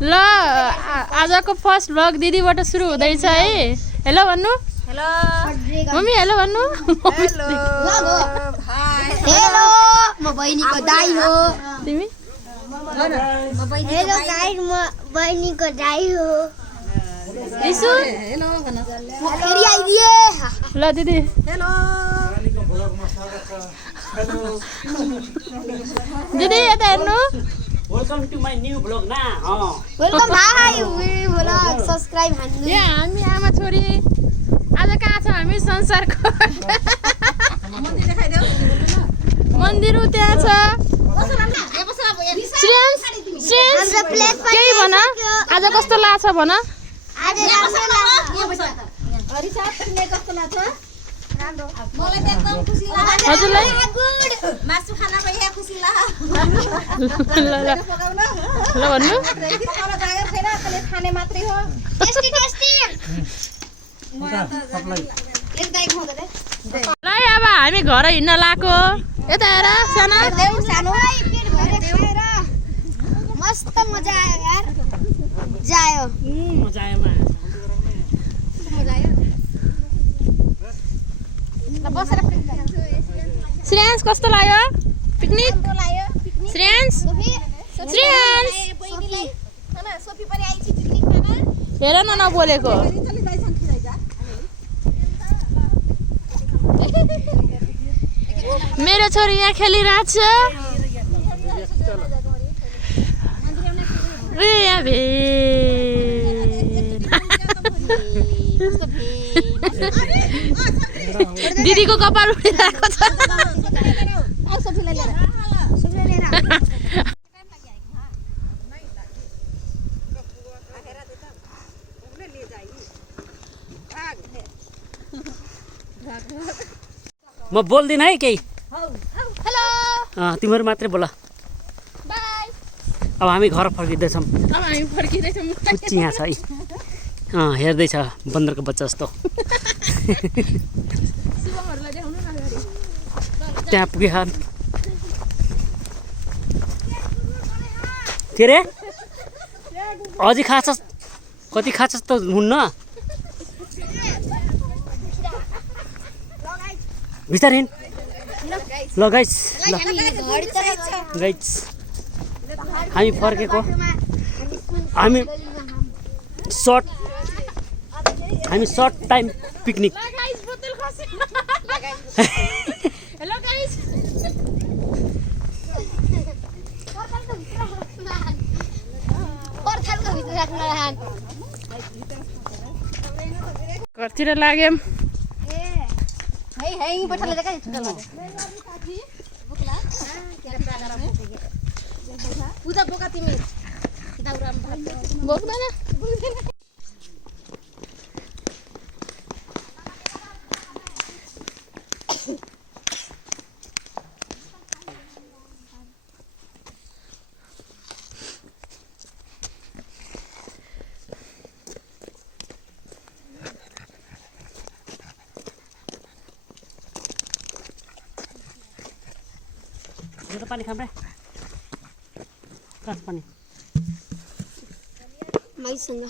ल आजको first vlog दिदीबाट सुरु हुँदैछ है। हेलो भन्नु। हेलो मम्मी हेलो भन्नु। हेलो हेलो म बहिनीको दाइ हो। तिमी हेलो गाइस म बहिनीको दाइ हो। रिसु हेलो भन म फेरि आइदिए। ल दिदी हेलो दिदी यता हेर्नु। Welcome to my new blog ना वेलकम भाइ वी ब्लग सब्स्क्राइब हान्नु। यहाँ हामी आमा छोरी आज कहाँ छ हामी संसारको मन्दिर देखाइदेऊ मन्दिर त्यहाँ छ। श्रेयस हाम्रो प्लेट पनि केही भन आज कस्तो लाग्छ भन। आज राम्रो लाग्छ। हरिसा तिमीले कस्तो लाग्छ राम्रो मलाई त एकदम खुसी लाग्यो हजुरलाई मासु खाना पाइए खुसी लाग्यो ल ल पकाउन ल भन्नु। रेडी पकाउन जागर छैन खाली खाने मात्रै हो टेस्टी टेस्टी एक दाइ खुवाउँदै दे ल अब हामी घर हिँड्न लाग्यो। यता हेर साना देऊ सानो पेट भरेर मस्त मजा आयो यार। जायो मजा आयो मा श्रेयस कस्तो लाग्यो पिकनिक। श्रेयस श्रेयस सोफी पनि आइछि पिकनिक खान। हेर न नबोलेको। मेरो छोरी यहाँ खेलिरहेछ। दिदीको कपाल उडिरहेको छ। म बोल्दिनँ है केही हेलो तिमीहरू मात्रै बोल। बाई। अब हामी घर फर्किँदैछौँ। अब हामी फर्किँदैछौँ। कुच्ची यहाँ छ है हेर्दैछ बन्दरको बच्चा जस्तो। शिवमहरूलाई देखाउनु न अगाडि। त्यहाँ पुगे के अरे अझै खाछस् कति खाछस् त हुन्न बिस्तारै हिँड। ल गाइस ल गाइस हामी फर्केको हामी short time picnic. Hello guys घरतिर लाग्यौँ। पूजा बोका तिमी बोक्दैन। पानी खाम रे पानी मैसँग